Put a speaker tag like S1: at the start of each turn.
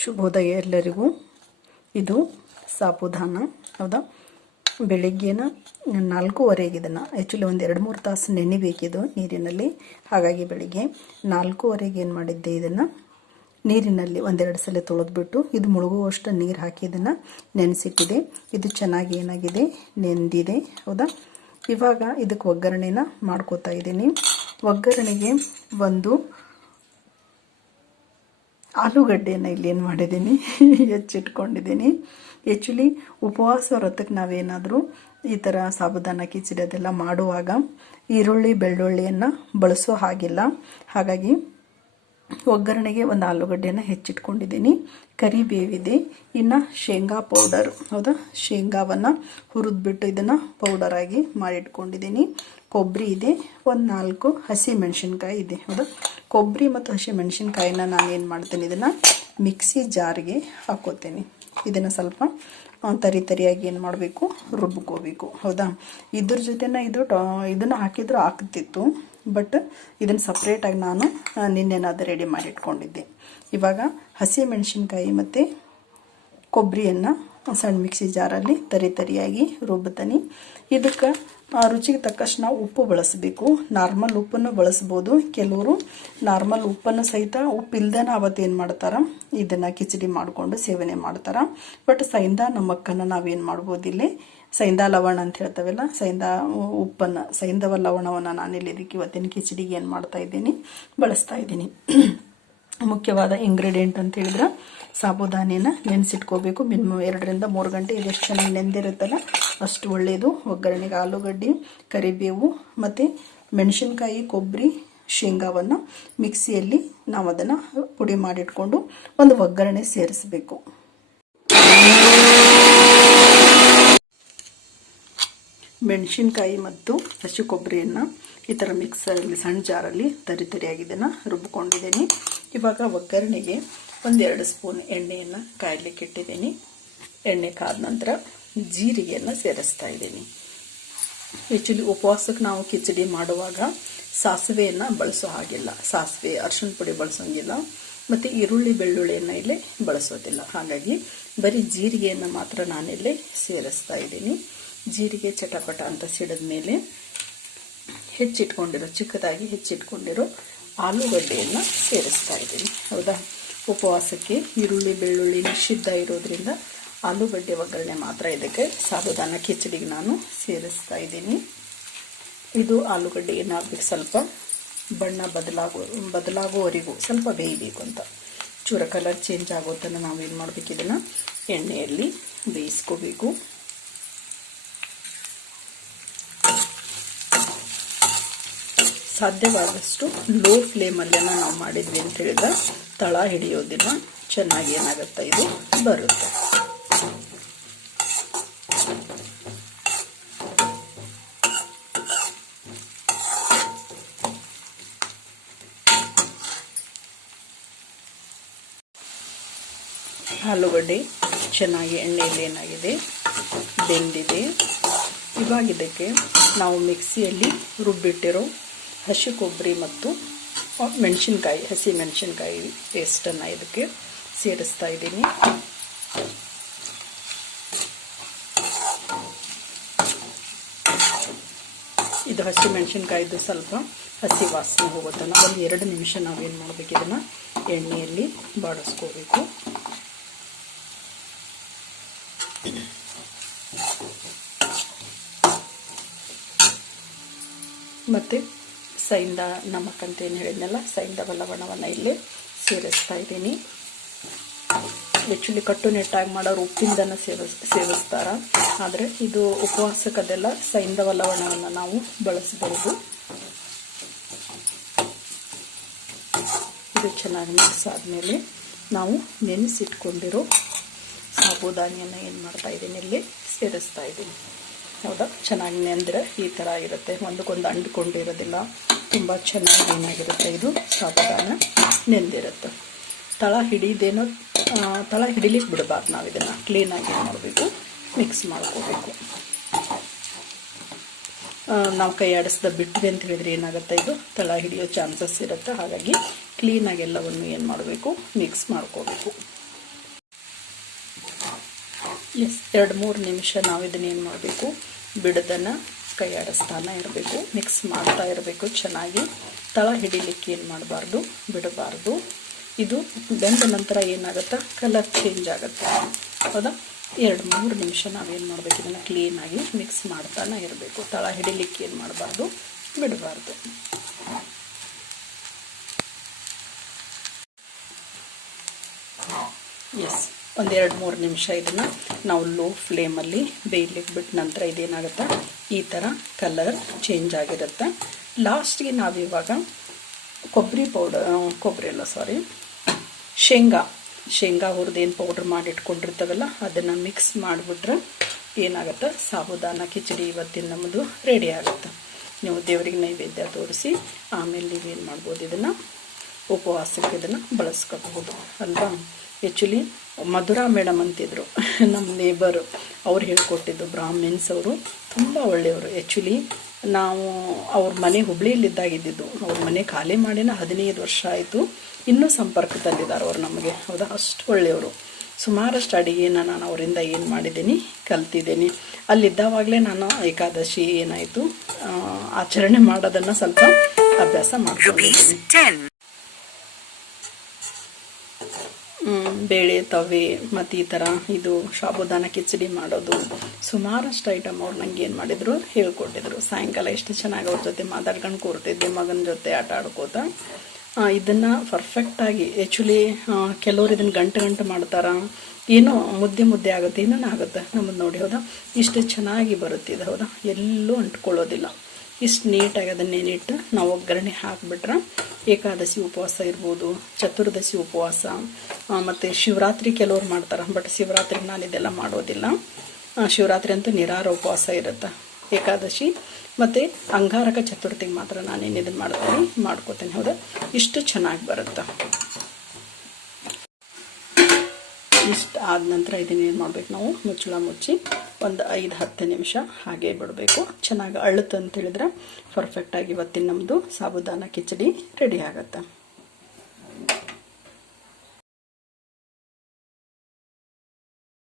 S1: ಶುಭೋದಯ ಎಲ್ಲರಿಗೂ. ಇದು ಸಾಬುದಾನ. ಹೌದಾ? ಬೆಳಿಗ್ಗೆನ ನಾಲ್ಕೂವರೆಗೆ ಇದನ್ನು ಆ್ಯಕ್ಚುಲಿ ಒಂದು ಎರಡು ಮೂರು ತಾಸು ನೆನೆಬೇಕಿದು ನೀರಿನಲ್ಲಿ. ಹಾಗಾಗಿ ಬೆಳಿಗ್ಗೆ ನಾಲ್ಕೂವರೆಗೆ ಏನು ಮಾಡಿದ್ದೆ ಇದನ್ನು? ನೀರಿನಲ್ಲಿ ಒಂದೆರಡು ಸಲ ತೊಳೆದ್ಬಿಟ್ಟು ಇದು ಮುಳುಗುವಷ್ಟು ನೀರು ಹಾಕಿ ಇದನ್ನು ನೆನೆಸಿಟ್ಟಿದೆ. ಇದು ಚೆನ್ನಾಗಿ ಏನಾಗಿದೆ? ನೆಂದಿದೆ. ಹೌದಾ? ಇವಾಗ ಇದಕ್ಕೆ ಒಗ್ಗರಣೆನ ಮಾಡ್ಕೋತಾ ಇದ್ದೀನಿ. ಒಗ್ಗರಣೆಗೆ ಒಂದು ಆಲೂಗಡ್ಡೆಯನ್ನು ಇಲ್ಲಿ ಏನು ಮಾಡಿದ್ದೀನಿ? ಹೆಚ್ಚಿಟ್ಕೊಂಡಿದ್ದೀನಿ. ಆ್ಯಕ್ಚುಲಿ ಉಪವಾಸ ವ್ರತಕ್ಕೆ ನಾವೇನಾದರೂ ಈ ಥರ ಸಾಬುದಾನ ಕಿಚಡಿ ಅದೆಲ್ಲ ಮಾಡುವಾಗ ಈರುಳ್ಳಿ, ಬೆಳ್ಳುಳ್ಳಿಯನ್ನು ಬಳಸೋ ಹಾಗಿಲ್ಲ. ಹಾಗಾಗಿ ಒಗ್ಗರಣೆಗೆ ಒಂದು ಆಲೂಗಡ್ಡೆಯನ್ನು ಹೆಚ್ಚಿಟ್ಕೊಂಡಿದ್ದೀನಿ. ಕರಿಬೇವಿದೆ, ಇನ್ನು ಶೇಂಗಾ ಪೌಡರ್ ಹೌದಾ? ಶೇಂಗಾವನ್ನು ಹುರಿದ್ಬಿಟ್ಟು ಇದನ್ನು ಪೌಡರಾಗಿ ಮಾಡಿಟ್ಕೊಂಡಿದ್ದೀನಿ. ಕೊಬ್ಬರಿ ಇದೆ, ಒಂದು ನಾಲ್ಕು ಹಸಿ ಮೆಣಸಿನ್ಕಾಯಿ ಇದೆ. ಹೌದಾ? ಕೊಬ್ಬರಿ ಮತ್ತು ಹಸಿ ಮೆಣಸಿನ್ಕಾಯಿನ ನಾನು ಏನು ಮಾಡ್ತೀನಿ, ಇದನ್ನು ಮಿಕ್ಸಿ ಜಾರಿಗೆ ಹಾಕೋತೀನಿ. ಇದನ್ನು ಸ್ವಲ್ಪ ತರಿ ತರಿಯಾಗಿ ಏನು ಮಾಡಬೇಕು? ರುಬ್ಕೋಬೇಕು. ಹೌದಾ? ಇದ್ರ ಜೊತೆನ ಇದು ಇದನ್ನು ಹಾಕಿದ್ರು ಆಗ್ತಿತ್ತು. ಬಟ್ ಇದನ್ನು ಸಪ್ರೇಟಾಗಿ ನಾನು ನಿನ್ನೆನಾದರೂ ರೆಡಿ ಮಾಡಿಟ್ಕೊಂಡಿದ್ದೆ ಇವಾಗ ಹಸಿ ಮೆಣಸಿನ್ಕಾಯಿ ಮತ್ತು ಕೊಬ್ಬರಿಯನ್ನು ಸಣ್ಣ ಮಿಕ್ಸಿ ಜಾರಲ್ಲಿ ತರಿ ತರಿಯಾಗಿ ರುಬ್ಬುತ್ತೀನಿ. ಇದಕ್ಕೆ ರುಚಿಗೆ ತಕ್ಕಷ್ಟು ನಾವು ಉಪ್ಪು ಬಳಸಬೇಕು. ನಾರ್ಮಲ್ ಉಪ್ಪನ್ನು ಬಳಸ್ಬೋದು. ಕೆಲವರು ನಾರ್ಮಲ್ ಉಪ್ಪನ್ನು ಸಹಿತ ಉಪ್ಪು ಇಲ್ದೇನ ಅವತ್ತು ಏನು ಮಾಡ್ತಾರೆ? ಇದನ್ನು ಕಿಚಡಿ ಮಾಡಿಕೊಂಡು ಸೇವನೆ ಮಾಡ್ತಾರೆ. ಬಟ್ ಸೈಂದ ನಮ್ಮಕ್ಕನ್ನು ನಾವೇನು ಮಾಡ್ಬೋದು ಇಲ್ಲಿ ಸೈಂದ ಲವಣ ಅಂತ ಹೇಳ್ತೇವಲ್ಲ ಸೈಂದ ಉಪ್ಪನ್ನು ಸೈಂದವ ಲವಣವನ್ನು ನಾನಿಲ್ಲಿ ಇದಕ್ಕೆ ಇವತ್ತಿನ ಕಿಚಡಿಗೆ ಏನು ಮಾಡ್ತಾ ಇದ್ದೀನಿ, ಬಳಸ್ತಾ ಇದ್ದೀನಿ. ಮುಖ್ಯವಾದ ಇಂಗ್ರೀಡಿಯೆಂಟ್ ಅಂತ ಹೇಳಿದ್ರೆ ಸಾಬುದಾನಿನ ನೆನೆಸಿಟ್ಕೋಬೇಕು. ಮಿನಿಮಮ್ ಎರಡರಿಂದ ಮೂರು ಗಂಟೆ ಇದೆಷ್ಟು ಚೆನ್ನಾಗಿ ನೆಂದಿರುತ್ತಲ್ಲ, ಅಷ್ಟು ಒಳ್ಳೆಯದು ಒಗ್ಗರಣೆಗೆ ಆಲೂಗಡ್ಡೆ, ಕರಿಬೇವು ಮತ್ತು ಮೆಣಸಿನ್ಕಾಯಿ ಕೊಬ್ಬರಿ ಶೇಂಗಾವನ್ನು ಮಿಕ್ಸಿಯಲ್ಲಿ ನಾವು ಅದನ್ನು ಪುಡಿ ಮಾಡಿಟ್ಕೊಂಡು ಒಂದು ಒಗ್ಗರಣೆ ಸೇರಿಸಬೇಕು. ಮೆಣಸಿನ್ಕಾಯಿ ಮತ್ತು ಹಸಿ ಕೊಬ್ಬರಿಯನ್ನು ಈ ಥರ ಮಿಕ್ಸರಲ್ಲಿ ಸಣ್ಣ ಜಾರಲ್ಲಿ ತರಿ ತರಿಯಾಗಿದ್ದನ್ನು ರುಬ್ಬಿಕೊಂಡಿದ್ದೀನಿ ಇವಾಗ ಒಗ್ಗರಣೆಗೆ ಒಂದೆರಡು ಸ್ಪೂನ್ ಎಣ್ಣೆಯನ್ನು ಕಾಯಲಿಕ್ಕೆ ಇಟ್ಟಿದ್ದೀನಿ. ಎಣ್ಣೆ ಕಾದ ನಂತರ ಜೀರಿಗೆಯನ್ನು ಸೇರಿಸ್ತಾ ಇದ್ದೀನಿ. ಆ್ಯಕ್ಚುಲಿ ಉಪವಾಸಕ್ಕೆ ನಾವು ಕಿಚಡಿ ಮಾಡುವಾಗ ಸಾಸಿವೆಯನ್ನು ಬಳಸೋ ಹಾಗಿಲ್ಲ. ಸಾಸಿವೆ ಅರ್ಶಿನ ಪುಡಿ ಬಳಸೋಂಗಿಲ್ಲ. ಮತ್ತು ಈರುಳ್ಳಿ, ಬೆಳ್ಳುಳ್ಳಿಯನ್ನು ಇಲ್ಲಿ ಬಳಸೋದಿಲ್ಲ. ಹಾಗಾಗಿ ಬರೀ ಜೀರಿಗೆಯನ್ನು ಮಾತ್ರ ನಾನಿಲ್ಲಿ ಸೇರಿಸ್ತಾ ಇದ್ದೀನಿ. ಜೀರಿಗೆ ಚಟಪಟ ಅಂತ ಸಿಡಿದ ಮೇಲೆ ಹೆಚ್ಚಿಟ್ಕೊಂಡಿರೋ, ಚಿಕ್ಕದಾಗಿ ಹೆಚ್ಚಿಟ್ಕೊಂಡಿರೋ ಆಲೂಗಡ್ಡೆಯನ್ನು ಸೇರಿಸ್ತಾ ಇದ್ದೀನಿ. ಹೌದಾ? ಉಪವಾಸಕ್ಕೆ ಈರುಳ್ಳಿ, ಬೆಳ್ಳುಳ್ಳಿ ನಿಷಿದ್ಧ ಇರೋದ್ರಿಂದ ಆಲೂಗಡ್ಡೆ ಒಗ್ಗರಣೆ ಮಾತ್ರ ಇದಕ್ಕೆ ಸಾಬುದಾನ, ಕಿಚಡಿಗೆ ನಾನು ಸೇರಿಸ್ತಾ ಇದ್ದೀನಿ. ಇದು ಆಲೂಗಡ್ಡೆ ಏನಾಗಬೇಕು? ಸ್ವಲ್ಪ ಬಣ್ಣ ಬದಲಾಗೋ, ಬದಲಾಗೋವರೆಗೂ ಸ್ವಲ್ಪ ಬೇಯಬೇಕು ಅಂತ. ಚೂರ ಕಲರ್ ಚೇಂಜ್ ಆಗೋ ತನಕ ನಾವೇನು ಮಾಡಬೇಕು? ಇದನ್ನು ಎಣ್ಣೆಯಲ್ಲಿ ಬೇಯಿಸ್ಕೋಬೇಕು. ಸಾಧ್ಯವಾದಷ್ಟು ಲೋ ಫ್ಲೇಮಲ್ಲೇನೋ ನಾವು ಮಾಡಿದ್ವಿ ಅಂತ ಹೇಳಿದ್ರೆ ತಳ ಹಿಡಿಯೋದಿಲ್ಲ ಚೆನ್ನಾಗಿ ಏನಾಗುತ್ತೆ ಇದು ಬರುತ್ತೆ. ಆಲೂಗಡ್ಡೆ ಚೆನ್ನಾಗಿ ಎಣ್ಣೆಯಲ್ಲಿ ಏನಾಗಿದೆ? ಬೆಂದಿದೆ. ಇವಾಗ ಇದಕ್ಕೆ ನಾವು ಮಿಕ್ಸಿಯಲ್ಲಿ ರುಬ್ಬಿಟ್ಟಿರೋ ಹಸಿ ಕೊಬ್ಬರಿ ಮತ್ತು ಮೆಣಸಿನ್ಕಾಯಿ, ಹಸಿ ಮೆಣಸಿನ್ಕಾಯಿ ಪೇಸ್ಟನ್ನು ಇದಕ್ಕೆ ಸೇರಿಸ್ತಾ ಇದ್ದೀನಿ. ಇದು ಹಸಿ ಮೆಣಸಿನ್ಕಾಯಿದು ಸ್ವಲ್ಪ ಹಸಿ ವಾಸನೆ ಹೋಗುತ್ತಲ್ಲ ಒಂದು ಎರಡು ನಿಮಿಷ ನಾವೇನು ಮಾಡಬೇಕು ಇದನ್ನು? ಎಣ್ಣೆಯಲ್ಲಿ ಬಾಡಿಸ್ಕೋಬೇಕು. ಮತ್ತು ಸೈಂದ ಏನು ಹೇಳಿದ್ನಲ್ಲ, ಸೈಂದ ಬಲವಣವನ್ನು ಇಲ್ಲಿ ಸೇರಿಸ್ತಾ ಇದ್ದೀನಿ. ಆ್ಯಕ್ಚುಲಿ ಕಟ್ಟುನಿಟ್ಟಾಗಿ ಮಾಡೋರು ಉಪ್ಪಿಂದನ ಸೇವಿಸ್ ಸೇವಿಸ್ತಾರ ಆದರೆ ಇದು ಉಪವಾಸಕ್ಕದೆಲ್ಲ ಸೈಂಧವ ಲವಣವನ್ನು ನಾವು ಬಳಸಬಹುದು ಇದು ಚೆನ್ನಾಗಿ ಮಿಕ್ಸ್ ಆದಮೇಲೆ ನಾವು ನೆನೆಸಿಟ್ಕೊಂಡಿರೋ ಸಾಬುದಾನಿಯನ್ನು ಏನು ಮಾಡ್ತಾ ಇದ್ದೀನಿ ಇಲ್ಲಿ, ಸೇರಿಸ್ತಾ ಇದ್ದೀನಿ. ಹೌದಾ? ಚೆನ್ನಾಗಿ ನೆಂದರೆ ಈ ಥರ ಇರುತ್ತೆ. ಒಂದಕ್ಕೊಂದು ಅಂಡ್ಕೊಂಡಿರೋದಿಲ್ಲ ತುಂಬ ಚೆನ್ನಾಗಿ ಏನಾಗಿರುತ್ತೆ ಇದು? ಸಾಬುದಾನ ನೆಂದಿರುತ್ತೆ. ತಳ ಹಿಡಿದೇನೋ ತಳ ಹಿಡಿಲಿಕ್ಕೆ ಬಿಡಬಾರ್ದು ನಾವು ಇದನ್ನು. ಕ್ಲೀನಾಗಿ ಏನು ಮಾಡಬೇಕು? ಮಿಕ್ಸ್ ಮಾಡ್ಕೋಬೇಕು. ನಾವು ಕೈ ಆಡಿಸ್ದ ಬಿಟ್ಟಿದೆ ಅಂತ ಹೇಳಿದ್ರೆ ಏನಾಗುತ್ತೆ ಇದು? ತಳ ಹಿಡಿಯೋ ಚಾನ್ಸಸ್ ಇರುತ್ತೆ. ಹಾಗಾಗಿ ಕ್ಲೀನಾಗಿ ಎಲ್ಲವನ್ನು ಏನು ಮಾಡಬೇಕು? ಮಿಕ್ಸ್ ಮಾಡ್ಕೋಬೇಕು. ಎಸ್ ಎರಡು ಮೂರು ನಿಮಿಷ ನಾವು ಇದನ್ನ ಏನು ಮಾಡಬೇಕು? ಬಿಡದನ್ನು ಕೈ ಆಡಿಸ್ತಾನೆ ಇರಬೇಕು ಮಿಕ್ಸ್ ಮಾಡ್ತಾ ಇರಬೇಕು ಚೆನ್ನಾಗಿ. ತಳ ಹಿಡಿಲಿಕ್ಕೆ ಏನು ಮಾಡಬಾರ್ದು? ಬಿಡಬಾರ್ದು. ಇದು ಬೆಂದ ನಂತರ ಏನಾಗುತ್ತೆ? ಕಲರ್ ಚೇಂಜ್ ಆಗುತ್ತೆ. ಹೌದಾ? ಎರಡು, ಮೂರು ನಿಮಿಷ ನಾವೇನು ಮಾಡಬೇಕು? ಇದನ್ನು ಕ್ಲೀನಾಗಿ ಮಿಕ್ಸ್ ಮಾಡ್ತಾನೆ ಇರಬೇಕು. ತಳ ಹಿಡಿಲಿಕ್ಕೆ ಏನು ಮಾಡಬಾರ್ದು? ಬಿಡಬಾರ್ದು. ಎಸ್ ಒಂದೆರಡು ಮೂರು ನಿಮಿಷ ಇದನ್ನು ನಾವು ಲೋ ಫ್ಲೇಮಲ್ಲಿ ಬೇಯಲಿಕ್ಕೆ ಬಿಟ್ಟ ನಂತರ ಇದೇನಾಗುತ್ತೆ? ಈ ಥರ ಕಲರ್ ಚೇಂಜ್ ಆಗಿರುತ್ತೆ? ಲಾಸ್ಟ್ಗೆ ನಾವಿವಾಗ ಕೊಬ್ಬರಿ ಪೌಡರ್ ಕೊಬ್ಬರಿ ಅಲ್ಲ ಸಾರಿ ಶೇಂಗಾ. ಶೇಂಗಾ ಹುರಿದೇನು ಪೌಡ್ರ್ ಮಾಡಿ ಇಟ್ಕೊಂಡಿರ್ತಾವಲ್ಲ ಅದನ್ನು ಮಿಕ್ಸ್ ಮಾಡಿಬಿಟ್ರೆ ಏನಾಗುತ್ತೆ? ಸಾಬುದಾನ, ಕಿಚಡಿ ಇವತ್ತಿನ ನಮ್ಮದು ರೆಡಿ ಆಗುತ್ತೆ? ನೀವು ದೇವರಿಗೆ ನೈವೇದ್ಯ ತೋರಿಸಿ, ಆಮೇಲೆ ನೀವೇನು ಮಾಡ್ಬೋದು? ಇದನ್ನು ಉಪವಾಸಕ್ಕೆ ಇದನ್ನು ಬಳಸ್ಕೋಬಹುದು, ಅಲ್ವಾ? ಆ್ಯಕ್ಚುಲಿ ಮಧುರಾ ಮೇಡಮ್ ಅಂತಿದ್ರು ನಮ್ಮ ನೇಬರು ಅವ್ರು ಹೇಳ್ಕೊಟ್ಟಿದ್ದು ಬ್ರಾಹ್ಮಿನ್ಸ್ ಅವರು. ತುಂಬ ಒಳ್ಳೆಯವರು. ಆ್ಯಕ್ಚುಲಿ ನಾವು ಅವ್ರ ಮನೆ ಹುಬ್ಳಿಯಲ್ಲಿದ್ದಾಗಿದ್ದು ಅವ್ರ ಮನೆ ಖಾಲಿ ಮಾಡಿನ ಹದಿನೈದು ವರ್ಷ ಆಯಿತು. ಇನ್ನೂ ಸಂಪರ್ಕದಲ್ಲಿದ್ದಾರೆ ಅವ್ರು ನಮಗೆ. ಹೌದಾ? ಅಷ್ಟು ಒಳ್ಳೆಯವರು. ಸುಮಾರಷ್ಟು ಅಡುಗೆನ ನಾನು ಅವರಿಂದ ಏನು ಮಾಡಿದ್ದೀನಿ ಕಲ್ತಿದ್ದೀನಿ. ಅಲ್ಲಿದ್ದಾವಾಗಲೇ ನಾನು ಏಕಾದಶಿ ಏನಾಯಿತು. ಆಚರಣೆ ಮಾಡೋದನ್ನು ಸ್ವಲ್ಪ ಅಭ್ಯಾಸ ಮಾಡ್ಕೊಂಡಿದ್ದೀನಿ. ಬೇಳೆ, ತವೆ ಮತ್ತು ಈ ಥರ ಇದು ಸಾಬುದಾನ ಕಿಚಡಿ ಮಾಡೋದು. ಸುಮಾರಷ್ಟು ಐಟಮ್ ಅವ್ರು ನಂಗೆ ಏನು ಮಾಡಿದ್ರು, ಹೇಳ್ಕೊಟ್ಟಿದ್ರು. ಸಾಯಂಕಾಲ ಎಷ್ಟು ಚೆನ್ನಾಗಿ ಅವ್ರ ಜೊತೆ ಮಾತಾಡ್ಕೊಂಡು ಕೂರ್ತಿದ್ದೆ ಮಗನ ಜೊತೆ ಆಟ ಆಡ್ಕೋತ. ಇದನ್ನು ಪರ್ಫೆಕ್ಟಾಗಿ ಆ್ಯಕ್ಚುಲಿ ಕೆಲವರು ಇದನ್ನು ಗಂಟೆ ಗಂಟೆ ಮಾಡ್ತಾರ. ಏನೋ ಮುದ್ದೆ ಮುದ್ದೆ ಆಗುತ್ತೆ, ಏನೋ ಆಗುತ್ತೆ, ನಮ್ಮದು ನೋಡಿ, ಹೌದಾ? ಇಷ್ಟು ಚೆನ್ನಾಗಿ ಬರುತ್ತೆ ಇದು ಹೌದಾ? ಎಲ್ಲೂ ಅಂಟ್ಕೊಳ್ಳೋದಿಲ್ಲ. ಇಷ್ಟು ನೀಟಾಗಿ ಅದನ್ನೇನಿಟ್ಟು ನಾವು ಒಗ್ಗರಣೆ ಹಾಕಿಬಿಟ್ರೆ ಏಕಾದಶಿ ಉಪವಾಸ ಇರ್ಬೋದು, ಚತುರ್ದಶಿ ಉಪವಾಸ ಮತ್ತು ಶಿವರಾತ್ರಿ ಕೆಲವ್ರು ಮಾಡ್ತಾರೆ. ಬಟ್ ಶಿವರಾತ್ರಿ ನಾನು ಇದೆಲ್ಲ ಮಾಡೋದಿಲ್ಲ. ಶಿವರಾತ್ರಿ ಅಂತೂ ನಿರಾರ ಉಪವಾಸ ಇರುತ್ತೆ. ಏಕಾದಶಿ ಮತ್ತು ಅಂಗಾರಕ ಚತುರ್ಥಿಗೆ ಮಾತ್ರ ನಾನೇನು ಇದನ್ನು ಮಾಡ್ತೀನಿ, ಮಾಡ್ಕೋತೀನಿ. ಹೌದಾ? ಇಷ್ಟು ಚೆನ್ನಾಗಿ ಬರುತ್ತೆ. ಇಷ್ಟು ಆದ ನಂತರ ಇದನ್ನೇನು ಮಾಡಬೇಕು ನಾವು? ಮುಚ್ಚಳ ಮುಚ್ಚಿ ಒಂದು ಐದು, ಹತ್ತು ನಿಮಿಷ ಹಾಗೆ ಬಿಡಬೇಕು ಚೆನ್ನಾಗಿ ಅಳುತ್ತೆ ಅಂತ ಹೇಳಿದ್ರೆ ಪರ್ಫೆಕ್ಟಾಗಿ ಇವತ್ತಿನ ನಮ್ಮದು ಸಾಬುದಾನ ಕಿಚಡಿ ರೆಡಿ ಆಗುತ್ತೆ.